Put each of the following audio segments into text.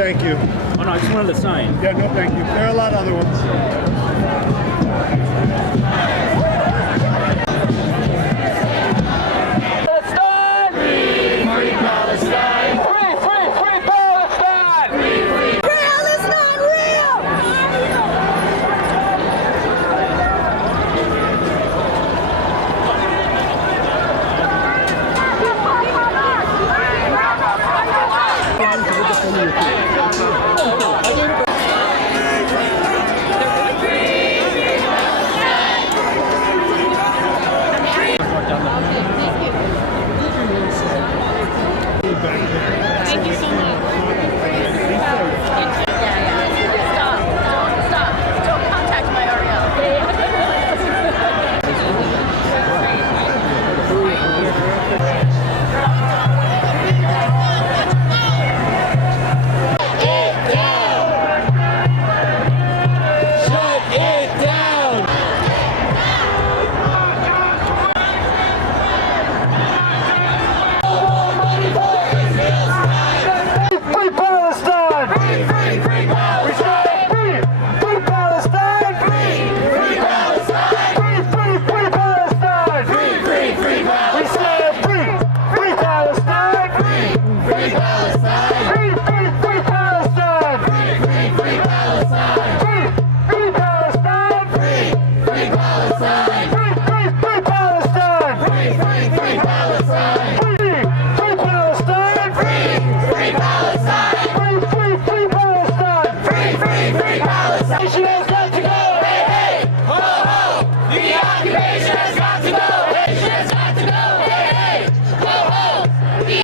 thank you. Oh no, I just wanted to sign. Yeah, no thank you. There are a lot of other ones. Thank you so much. Stop. Don't contact my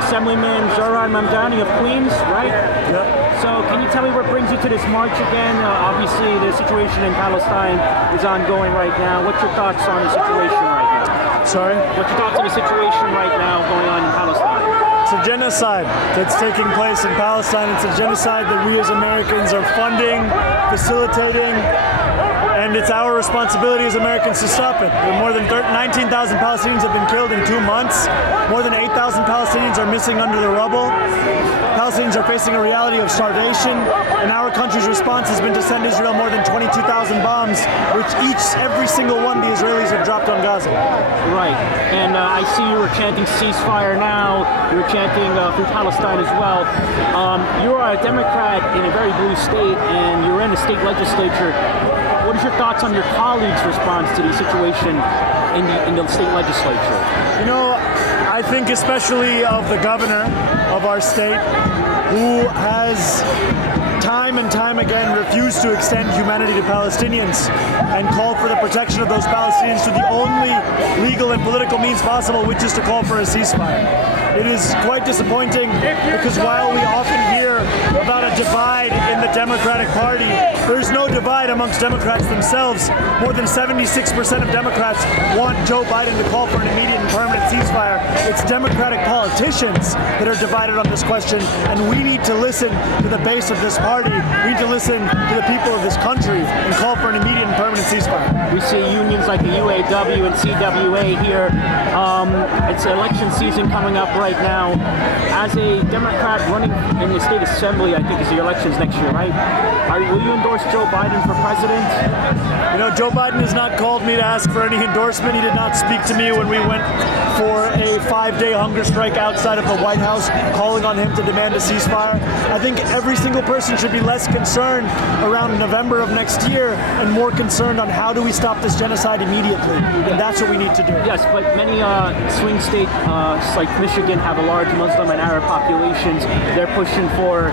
Assemblyman Zohran Mamdani of Queens, right? Yep. So can you tell me what brings you to this march again? Obviously the situation in Palestine is ongoing right now. What's your thoughts on the situation right now? Sorry? What's your thoughts on the situation right now going on in Palestine? It's a genocide that's taking place in Palestine. It's a genocide that we as Americans are funding, facilitating, and it's our responsibility as Americans to stop it. More than 19,000 Palestinians have been killed in 2 months. More than 8,000 Palestinians are missing under the rubble. Palestinians are facing a reality of starvation, and our country's response has been to send Israel more than 22,000 bombs, which every single one the Israelis have dropped on Gaza. Right, and I see you were chanting Ceasefire Now, you were chanting Free Palestine as well. You are a Democrat in a very blue state, and you're in the state legislature. What is your thoughts on your colleagues' response to the situation in the state legislature? You know, I think especially of the governor of our state, who has time and time again refused to extend humanity to Palestinians and called for the protection of those Palestinians through the only legal and political means possible, which is to call for a ceasefire. It is quite disappointing because while we often hear about a divide in the Democratic Party, there's no divide amongst Democrats themselves. More than 76% of Democrats want Joe Biden to call for an immediate and permanent ceasefire. It's Democratic politicians that are divided on this question, and we need to listen to the base of this party. We need to listen to the people of this country and call for an immediate and permanent ceasefire. We see unions like the UAW and CWA here. It's election season coming up right now. As a Democrat running in the state assembly, I think is the elections next year, right? Will you endorse Joe Biden for president? You know, Joe Biden has not called me to ask for any endorsement. He did not speak to me when we went for a 5-day hunger strike outside of the White House, calling on him to demand a ceasefire. I think every single person should be less concerned around November of next year and more concerned on how do we stop this genocide immediately. And that's what we need to do. Yes, but many swing states like Michigan have a large Muslim and Arab populations. They're pushing for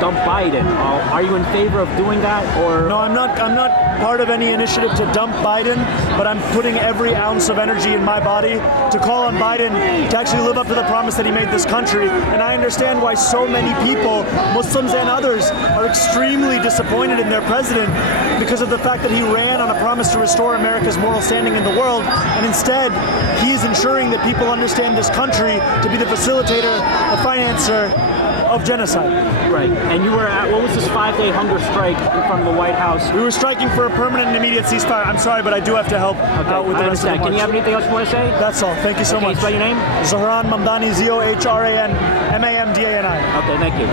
dump Biden. Are you in favor of doing that, or? No, I'm not part of any initiative to dump Biden, but I'm putting every ounce of energy in my body to call on Biden to actually live up to the promise that he made this country. And I understand why so many people, Muslims and others, are extremely disappointed in their president because of the fact that he ran on a promise to restore America's moral standing in the world, and instead he is ensuring that people understand this country to be the facilitator, the financer of genocide. Right. And you were at, what was this 5-day hunger strike in front of the White House? We were striking for a permanent and immediate ceasefire. I'm sorry, but I do have to help out with the rest of the march. Can you have anything else you want to say? That's all. Thank you so much. Spell your name? Zohran Mamdani, Zohran Mamdani. Okay, thank you.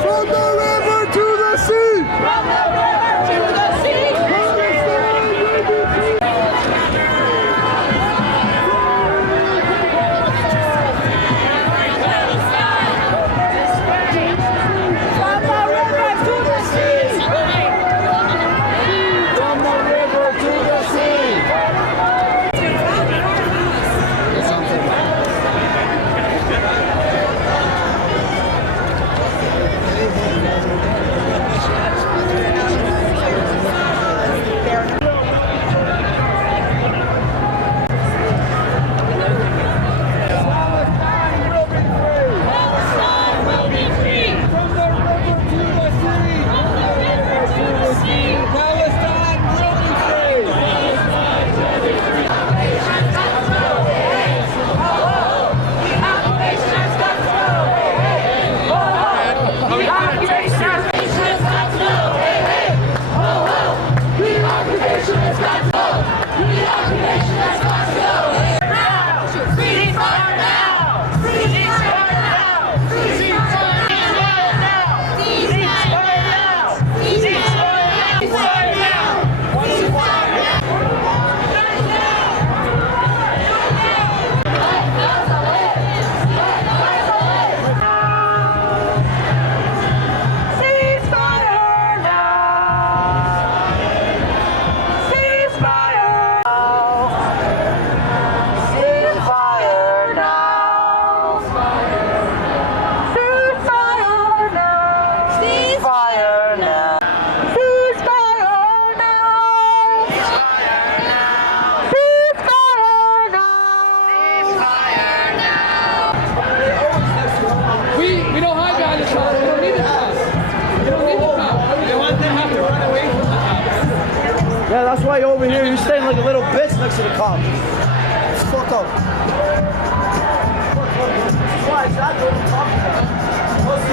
From the river to the sea! From the river to the sea! Yeah, that's why you're over here. You're staying like a little bitch next to the cop. Fuck up. That's why exactly what I'm talking about. What's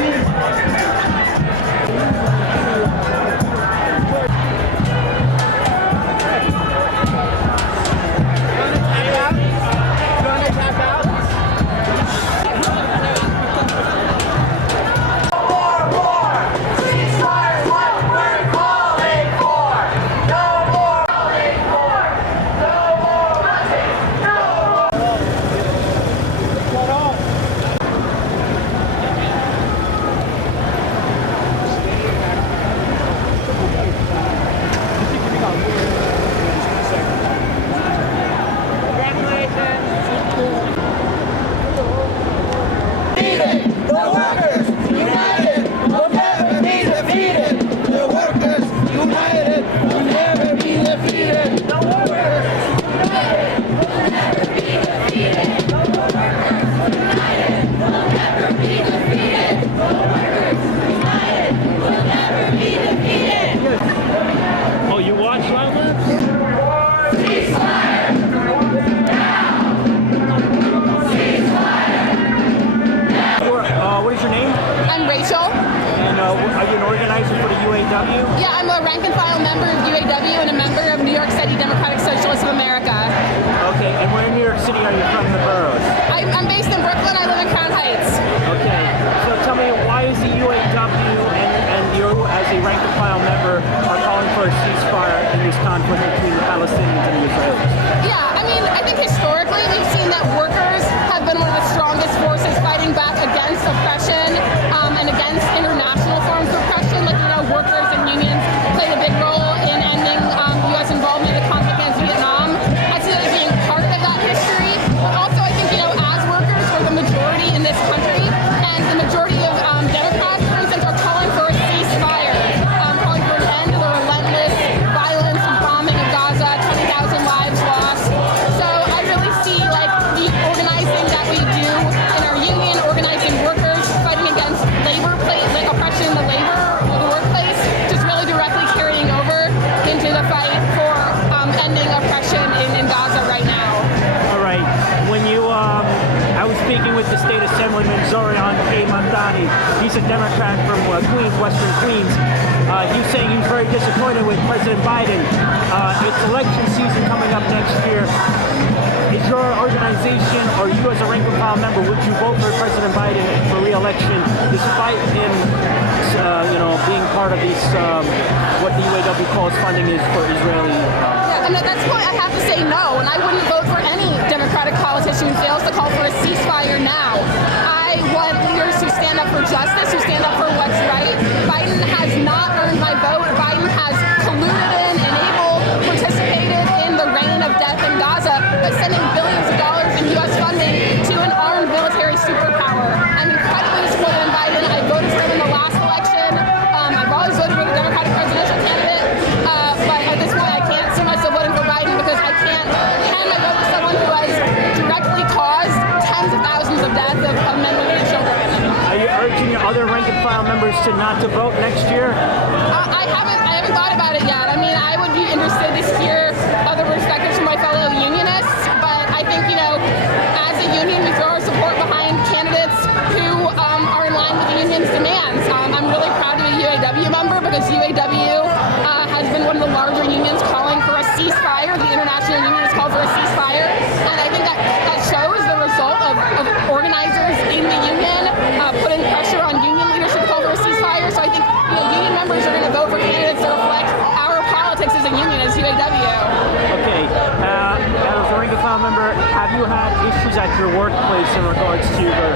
Oh, you watch slogans? Ceasefire! Now! What is your name? I'm Rachel. And are you an organizer for the UAW? Yeah, I'm a rank and file member of UAW and a member of New York City Democratic Socialists of America. Okay, and where in New York City are you from, the boroughs? I'm based in Brooklyn. I live in Crown Heights. Okay, so tell me, why is the UAW and you as a rank and file member are calling for a ceasefire in this conflict between the Palestinians and the Israelis? Yeah, I mean, I think historically we've seen that workers have been one of the strongest forces fighting back against oppression and against international forms of oppression. Like, workers and unions played a big role in ending U.S. involvement in the conflict against Vietnam. I see that as being part of that history. But also, I think, as workers, we're the majority in this country, and the majority of Democrats, for instance, are calling for a ceasefire, calling for an end to the relentless violence and bombing of Gaza, 20,000 lives lost. So I really see, the organizing that we do in our union, organizing workers, fighting against labor oppression, a Democrat from Queens, Western Queens. He was saying he was very disappointed with President Biden. It's election season coming up next year. Is your organization, or you as a rank and file member, would you vote for President Biden for re-election, despite him, being part of these, what the UAW calls funding is for Israeli? Yeah, and at that point I have to say no, and I wouldn't vote for any Democratic politician who fails to call for a ceasefire now. I want leaders who stand up for justice, who stand up for what's right. Biden has not earned my vote. Biden has colluded in, enabled, participated in the reign of death in Gaza by sending billions of dollars in U.S. funding to an armed military superpower. I'm incredibly disappointed in Biden. I voted for him in the last election. I've always voted for the Democratic presidential candidate, but at this point I can't see myself voting for Biden because I can't hand my vote to someone who has directly caused tens of thousands of deaths of men, women, and children. Are you urging your other rank and file members to not to vote next year? I haven't thought about it yet. I mean, I would be interested to hear other perspectives from my fellow unionists, but I think, as a union, we throw our support behind candidates who are in line with the union's demands. I'm really proud to be a UAW member because UAW has been one of the larger unions calling for a ceasefire. The international union has called for a ceasefire, and I think that shows the result of organizers in the union putting pressure on union leadership to call for a ceasefire. So I think union members are going to vote for candidates that reflect our politics as a union, as UAW. Okay. As a rank and file member, have you had issues at your workplace in regards to your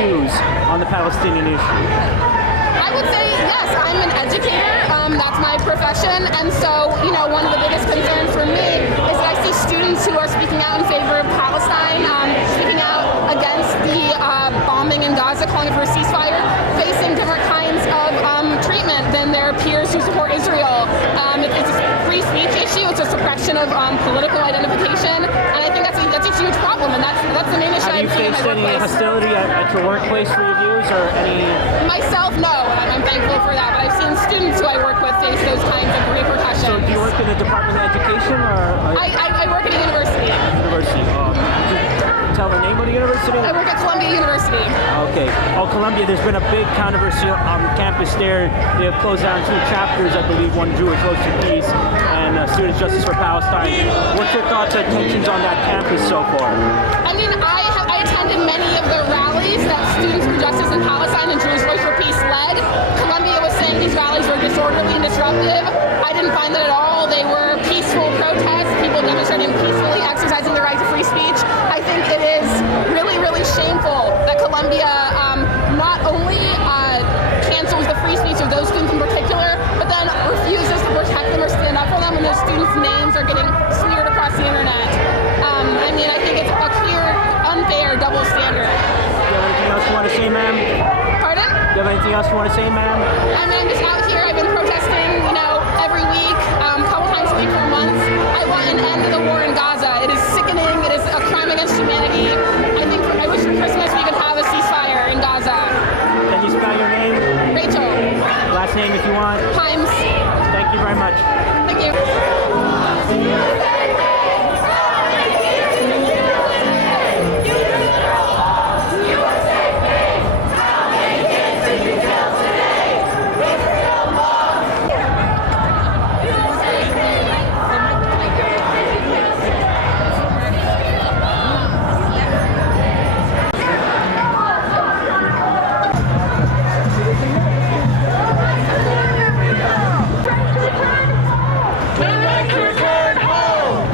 views on the Palestinian issue? I would say yes. I'm an educator. That's my profession, and so one of the biggest concerns for me is that I see students who are speaking out in favor of Palestine, speaking out against the bombing in Gaza, calling for a ceasefire, facing different kinds of treatment than their peers who support Israel. It's a free speech issue. It's a suppression of political identification, and I think that's a huge problem, and that's the main issue. Have you faced any hostility at your workplace for your views, or any? Myself, no, and I'm thankful for that. But I've seen students who I work with face those kinds of repercussions. So do you work in the Department of Education, or? I work at a university. University. Tell the name of the university? I work at Columbia University. Okay. Oh, Columbia, there's been a big controversy on campus there. They have closed down 2 chapters, I believe, one Jewish Road to Peace and Students Justice for Palestine. What's your thoughts and tensions on that campus so far? I mean, I attended many of the rallies that Students for Justice in Palestine and Jewish Voice for Peace led. Columbia was saying these rallies were disorderly and disruptive. I didn't find that at all. They were peaceful protests, people demonstrating peacefully, exercising their right to free speech. I think it is really, really shameful that Columbia not only cancels the free speech of those students in particular, but then refuses to protect them or stand up for them when those students' names are getting smeared across the internet. I think it's a clear, unfair double standard. Do you have anything else you want to say, ma'am? Pardon? Do you have anything else you want to say, ma'am? I'm just out here. I've been protesting, every week, a couple times a week for months. I want an end to the war in Gaza. It is sickening. It is a crime against humanity. I wish for Christmas we could have a ceasefire in Gaza. Can you spell your name? Rachel. Last name if you want. Himes. Thank you very much. Thank you. Return home!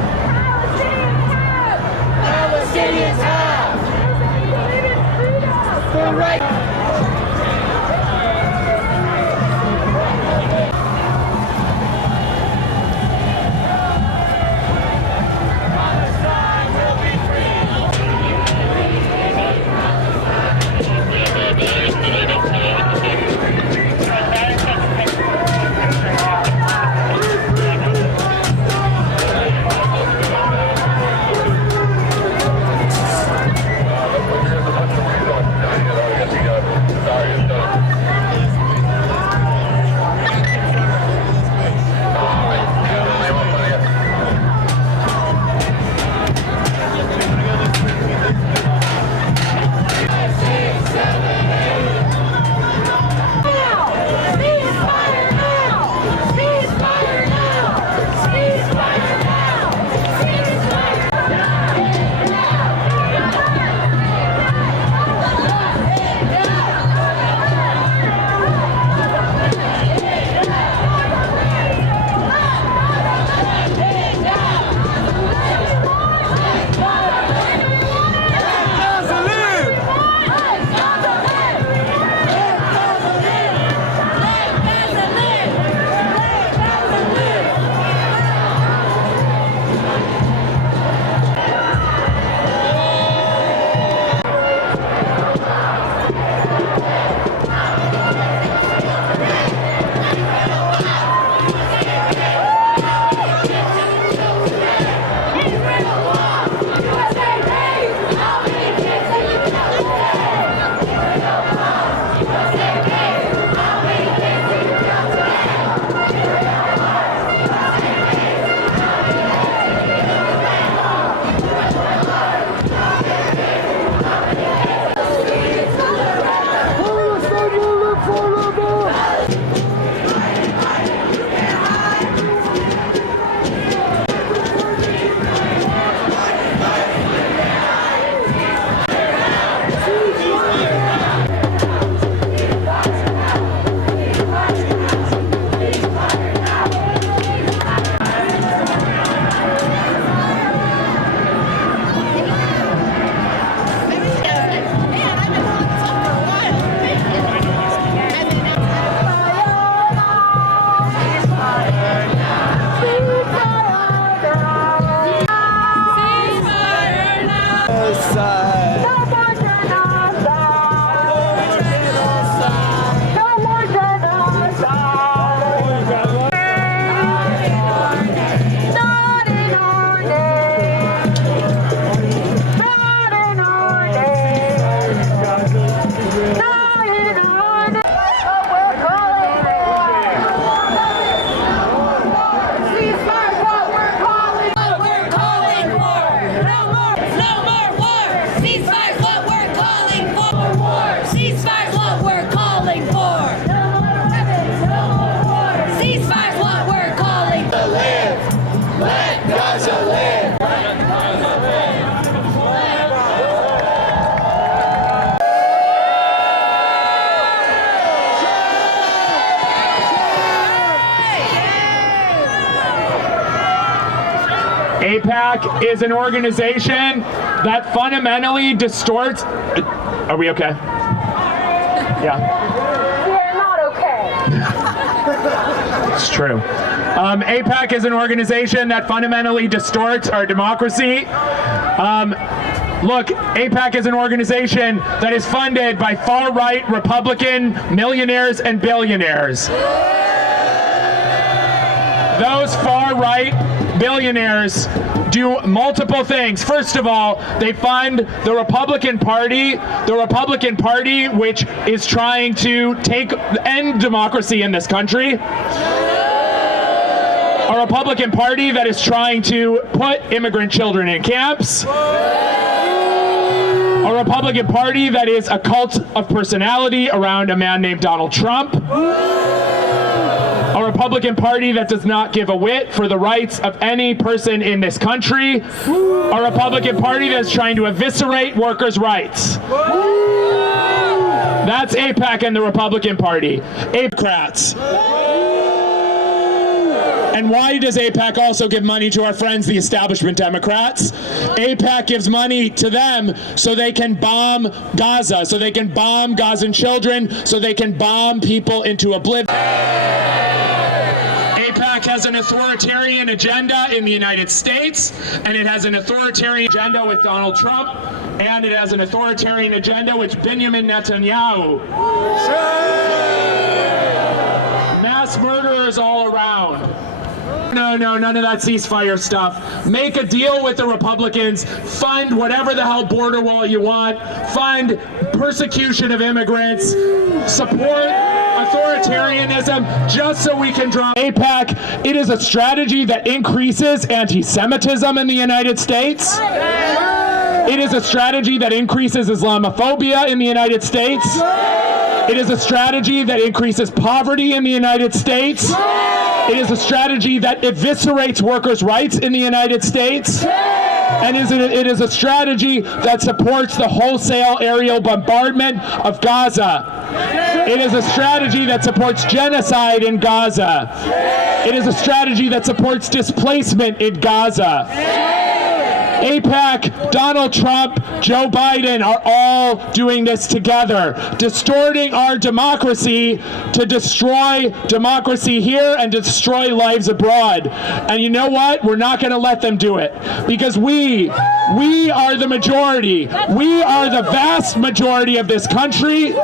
AIPAC is an organization that fundamentally distorts... Are we okay? Yeah. We're not okay. It's true. AIPAC is an organization that fundamentally distorts our democracy. Look, AIPAC is an organization that is funded by far-right Republican millionaires and billionaires. Those far-right billionaires do multiple things. First of all, they fund the Republican Party which is trying to end democracy in this country. A Republican Party that is trying to put immigrant children in camps. A Republican Party that is a cult of personality around a man named Donald Trump. A Republican Party that does not give a whit for the rights of any person in this country. A Republican Party that's trying to eviscerate workers' rights. That's AIPAC and the Republican Party. Democrats. And why does AIPAC also give money to our friends, the establishment Democrats? AIPAC gives money to them so they can bomb Gaza, so they can bomb Gazan children, so they can bomb people into oblivion. AIPAC has an authoritarian agenda in the United States, and it has an authoritarian agenda with Donald Trump, and it has an authoritarian agenda with Benjamin Netanyahu. Mass murderers all around. No, none of that ceasefire stuff. Make a deal with the Republicans. Fund whatever the hell border wall you want. Fund persecution of immigrants. Support authoritarianism just so we can draw. AIPAC, it is a strategy that increases anti-Semitism in the United States. It is a strategy that increases Islamophobia in the United States. It is a strategy that increases poverty in the United States. It is a strategy that eviscerates workers' rights in the United States. And it is a strategy that supports the wholesale aerial bombardment of Gaza. It is a strategy that supports genocide in Gaza. It is a strategy that supports displacement in Gaza. AIPAC, Donald Trump, Joe Biden are all doing this together, distorting our democracy to destroy democracy here and destroy lives abroad. And you know what? We're not going to let them do it, because we are the majority. We are the vast majority of this country.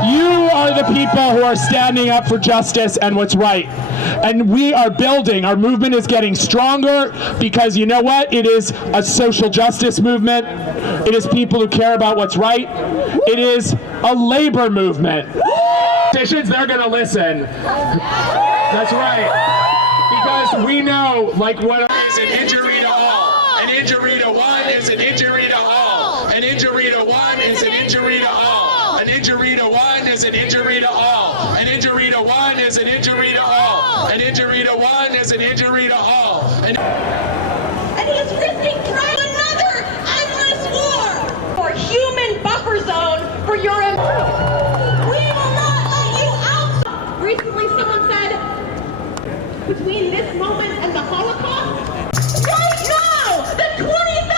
You are the people who are standing up for justice and what's right. And we are building. Our movement is getting stronger because you know what? It is a social justice movement. It is people who care about what's right. It is a labor movement. Politicians, they're going to listen. That's right. Because we know, like, what is an injury to all. An injury to one is an injury to all. An injury to one is an injury to all. An injury to one is an injury to all. An injury to one is an injury to all. An injury to one is an injury to all. And he is risking another endless war for human buffer zone for your We will not let you out. Recently someone said, between this moment and the Holocaust, right now, the 20,000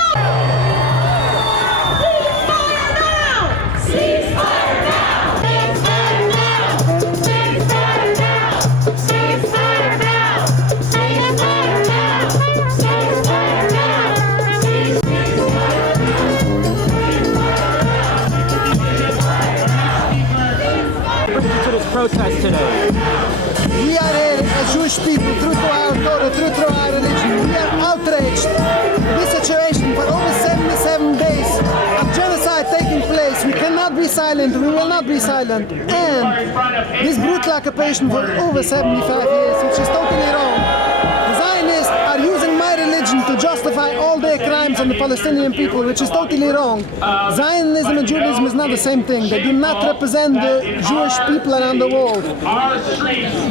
Ceasefire now! Ceasefire now! Ceasefire now! Ceasefire now! Ceasefire now! Ceasefire now! Ceasefire To this protest today. We are here as Jewish people, true to our Torah, true to our religion. We are outraged. This situation for over 77 days of genocide taking place. We cannot be silent. We will not be silent. And this brutal occupation for over 75 years, which is totally wrong. The Zionists are using my religion to justify all their crimes on the Palestinian people, which is totally wrong. Zionism and Judaism is not the same thing. They do not represent the Jewish people around the world.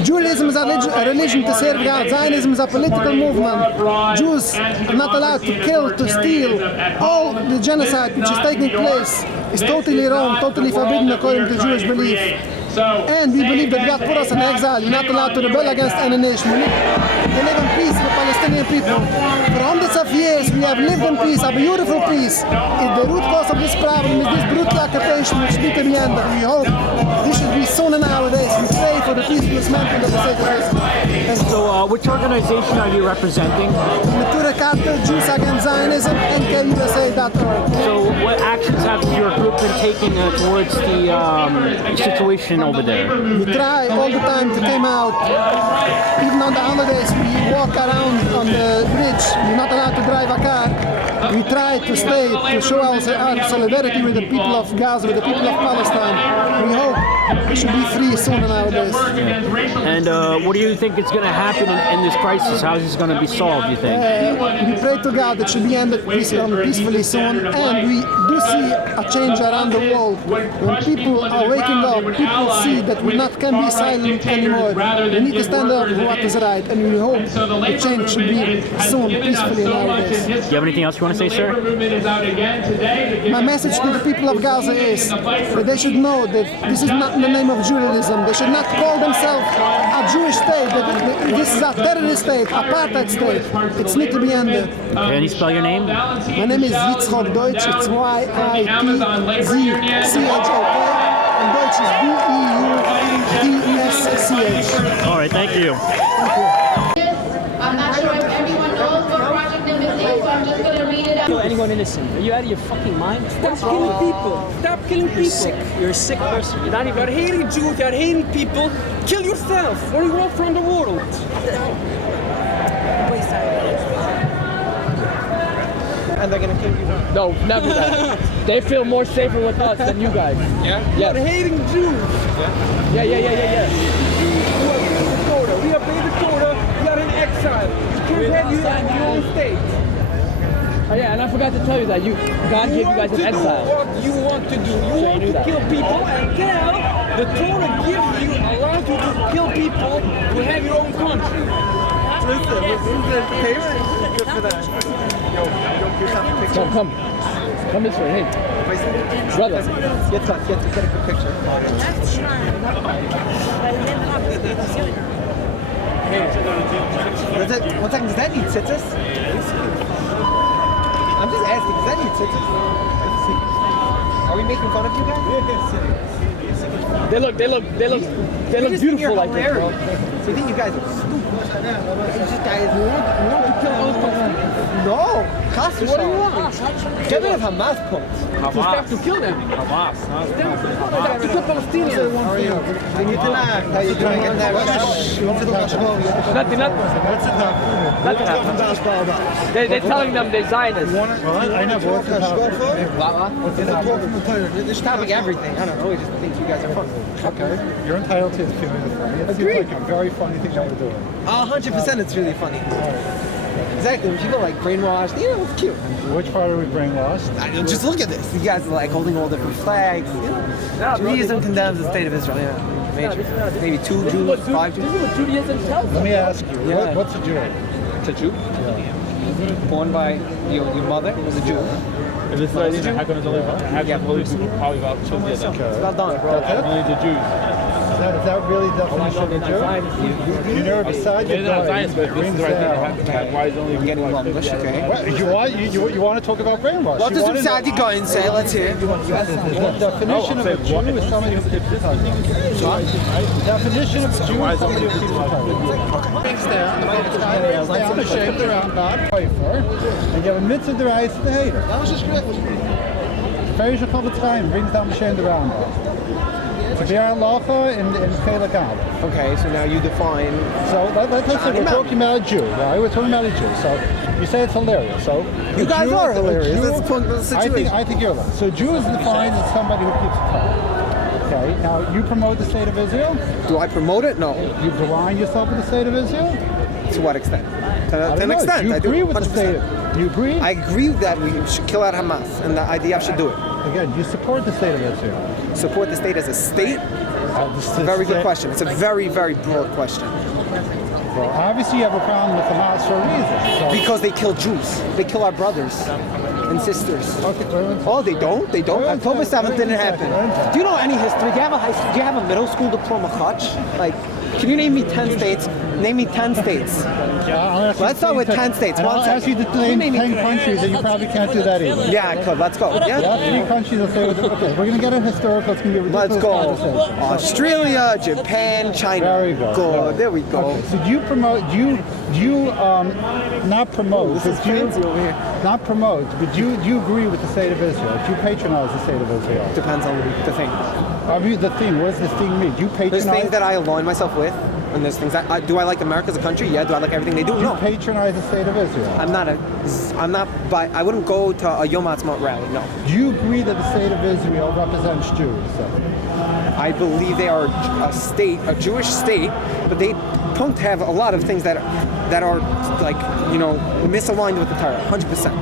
Judaism is a religion to serve God. Zionism is a political movement. Jews are not allowed to kill, to steal. All the genocide which is taking place is totally wrong, totally forbidden according to Jewish belief. And we believe that God put us in exile. We're not allowed to rebel against any nation. We need to live in peace with the Palestinian people. For hundreds of years, we have lived in peace, a beautiful peace. The root cause of this problem is this brutal occupation which needs to be ended. We hope this should be soon in our days. We pray for the peaceful dismantling of the state of Israel. So, which organization are you representing? Matura Carter, Jews Against Zionism, NKUSA.org. So, what actions have your group been taking towards the situation over there? We try all the time to come out. Even on the holidays, we walk around on the bridge. We're not allowed to drive a car. We try to stay, to show our solidarity with the people of Gaza, with the people of Palestine. We hope we should be free soon in our days. And what do you think is going to happen in this crisis? How is this going to be solved, you think? We pray to God that it should be ended peacefully soon. And we do see a change around the world. When people are waking up, people see that we can be silent anymore. We need to stand up for what is right. And we hope the change should be soon, peacefully in our days. Do you have anything else you want to say, sir? My message to the people of Gaza is that they should know that this is not in the name of Judaism. They should not call themselves a Jewish state. That this is a terrorist state, apartheid state. It needs to be ended. Can you spell your name? My name is Yitzchok Deutsch. It's Y-I-T-Z-C-H-O-K. And Deutsch is D-E-U-D-S-C-H. All right, thank you. I'm not sure if everyone knows what project number is, so I'm just going to read it out. Kill anyone innocent. Are you out of your fucking mind? Stop killing people. Stop killing people. You're sick. You're a sick person. You're not even. You're hating Jews. You're hating people. Kill yourself. What do you want from the world? And they're gonna kill you. No, never that. They feel more safer with us than you guys. Yeah? Yeah. You're hating Jews. Yeah. Yeah. We are paid the quota. We are in exile. You can't have you in your own state. Oh yeah, and I forgot to tell you that God gave you guys an exile. What you want to do. You want to kill people until the Torah gives you, allows you to kill people to have your own country. Listen, good for that. Come this way, hey. Brother. Get a good picture. Hey. One second, does that need tzitzis? I'm just asking, does that need tzitzis? Are we making fun of you guys? They look beautiful like this, bro. So you think you guys are stupid? You guys want to kill all people? No, what do you want? Get rid of Hamas points. Hamas. You have to kill them. Hamas. Stop to kill Palestinians. How are you? How you doing? Nothing. They're telling them they're Zionists. I know. They're stopping everything. I don't know. We just think you guys are funny. Okay, you're entitled to opinion of funny. It seems like a very funny thing that we're doing. 100% it's really funny. Exactly, when people like brainwashed, it's cute. Which part are we brainwashed? Just look at this. You guys are like holding all different flags. Judaism condemns the state of Israel. Maybe 2 Jews, 5 Jews. This is what Judaism tells us. Let me ask you, what's a Jew? It's a Jew? Yeah. Born by your mother was a Jew. It's about done, bro. Only the Jews. Is that really the definition of a Jew? You never beside your daughter. I'm getting English, okay? You want to talk about brainwash? What does Usadi go and say? Let's hear. The definition of a Jew is somebody who keeps the Torah. The definition of a Jew is somebody who keeps the Torah. Things there, the shame the Rambam, and you have a mitzvah the rise to the hater. That was just great. Ferish Chaim brings down the shame the Rambam. To be our lacha in Chelak Aleph. Okay, so now you define. So let's say we're talking about a Jew, right? We're talking about a Jew. So you say it's hilarious. So you guys are hilarious. That's the point of the situation. I think you're hilarious. So Jew is defined as somebody who keeps the Torah. Okay. Now you promote the state of Israel. Do I promote it? No. You align yourself with the state of Israel. To what extent? To an extent. You agree with 100%. the state. You agree? I agree that we should kill out Hamas, and the IDF should do it. Again, you support the state of Israel. Support the state as a state? It's a very good question. It's a very, very broad question. Well, obviously you have a problem with Hamas for a reason. So. Because they kill Jews. They kill our brothers. and sisters. Okay, Oh, they don't? They don't? October 7th didn't happen. Do you know any history? Do you have a middle school diploma, Hutch? Like, can you name me 10 states? Name me 10 states. Let's start with 10 states. I'll ask you to name 10 countries, and you probably can't do that either. Yeah, I could. Let's go. Yeah? 3 countries will say, okay, we're going to get a historical. It's going to be ridiculous. Let's go. Australia, Japan, China. There we go. Go. There we go. Okay, so do you promote, not promote, This is fancy over here. not promote, but do you agree with the state of Israel? Do you patronize the state of Israel? Depends on the thing. The thing, what does this thing mean? Do you patronize? There's things that I align myself with, and there's things that do I like America as a country? Yeah. Do I like everything they do? Do No. you patronize the state of Israel? But I wouldn't go to a Yom Ha'atzmaut rally. No. Do you agree that the state of Israel represents Jews? I believe they are a Jewish state, but they don't have a lot of things that are like, misaligned with the Torah, 100%.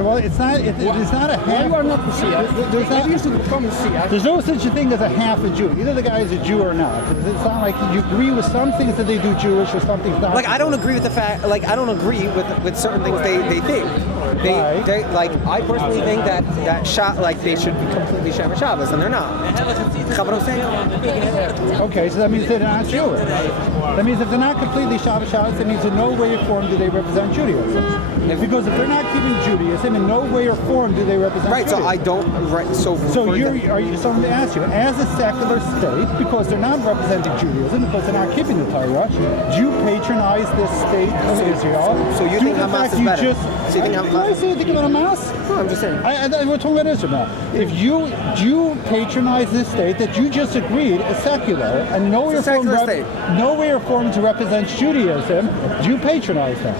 Well, it's not a half. You are not the Shia. There's no such a thing as a half a Jew. Either the guy is a Jew or not. It's not like you agree with some things that they do Jewish or some things not. Like, I don't agree with the fact. Like, I don't agree with certain things they think. They like. I personally think that they should be completely Shabbat Shabbos, and they're not. Okay, so that means they're not Jewish. That means if they're not completely Shabbat Shabbos, that means in no way or form do they represent Judaism. Because if they're not keeping Judaism, in no way or form do they represent Judaism. So I don't. Right. So let me ask you, as a secular state, because they're not representing Judaism, because they're not keeping the Torah, do you patronize the state of Israel? So you think Hamas is better? So you think Hamas? I say you think about Hamas? No, I'm just saying. We're talking about Israel now. Do you patronize this state that you just agreed is secular and no way or form to represent Judaism? Do you patronize that?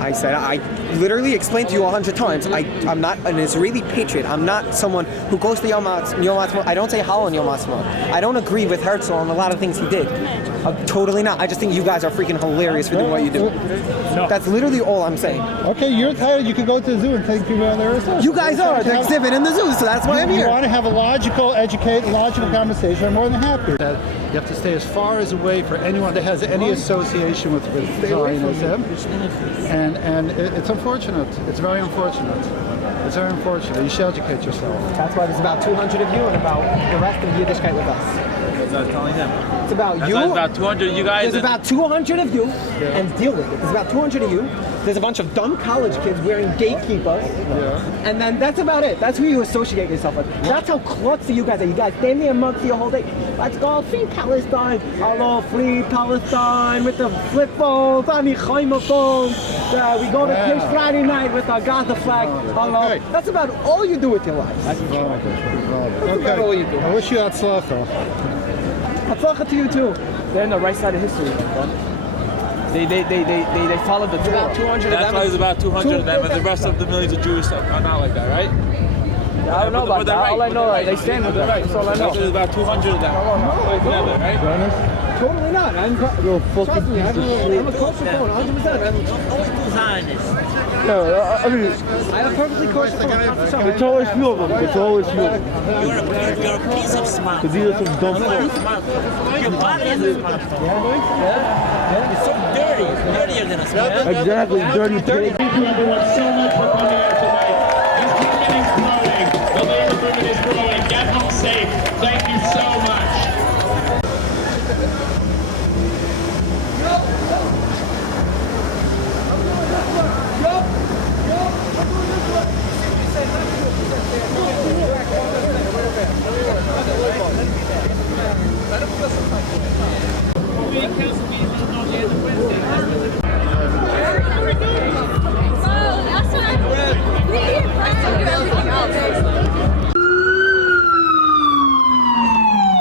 I said, I literally explained to you 100 times, I'm not an Israeli patriot. I'm not someone who goes to Yom Ha'atzmaut. I don't say Hallel on Yom Ha'atzmaut. I don't agree with Herzl on a lot of things he did. Totally not. I just think you guys are freaking hilarious for doing what you do. That's literally all I'm saying. Okay, you're tired. You can go to the zoo and take people out there. You guys are the exhibit in the zoo, so that's why I'm here. You want to have a logical conversation, I'm more than happy. You have to stay as far as away for anyone that has any association with Zionism. And it's unfortunate. It's very unfortunate. It's very unfortunate. You should educate yourself. That's why there's about 200 of you and about the rest of Yiddishkeit with us. That's what I was telling them. It's about you. There's about 200 of you guys. There's about 200 of you, and deal with it. There's about 200 of you. There's a bunch of dumb college kids wearing gatekeepers. And then that's about it. That's who you associate yourself with. That's how klutzy you guys are. You guys stand there amongst your whole day. Let's go free Palestine. Hello, free Palestine with the flip phones, on the Chaima phones. We go to Kish Friday night with our Gaza flag. Hello. Okay. That's about all you do with your life. That's about all you do. I wish you Hatzlacha. Hatzlacha to you too. They're on the right side of history. They followed the Torah. About 200 of them. That's why there's about 200 of them, but the rest of the millions of Jews are not like that, right? I don't know about that. All I know is they stand with them. That's all I know. There's about 200 of them. Right? Totally not. I'm a culture phone, 100%. No, I mean, I have perfectly kosher phone. it's always few of them. It's always few. You're a piece of smart. Because these are some dumb Your body is a smartphone. It's so dirty. It's dirtier than a smartphone. Exactly, dirty pig. Thank you everyone so much for coming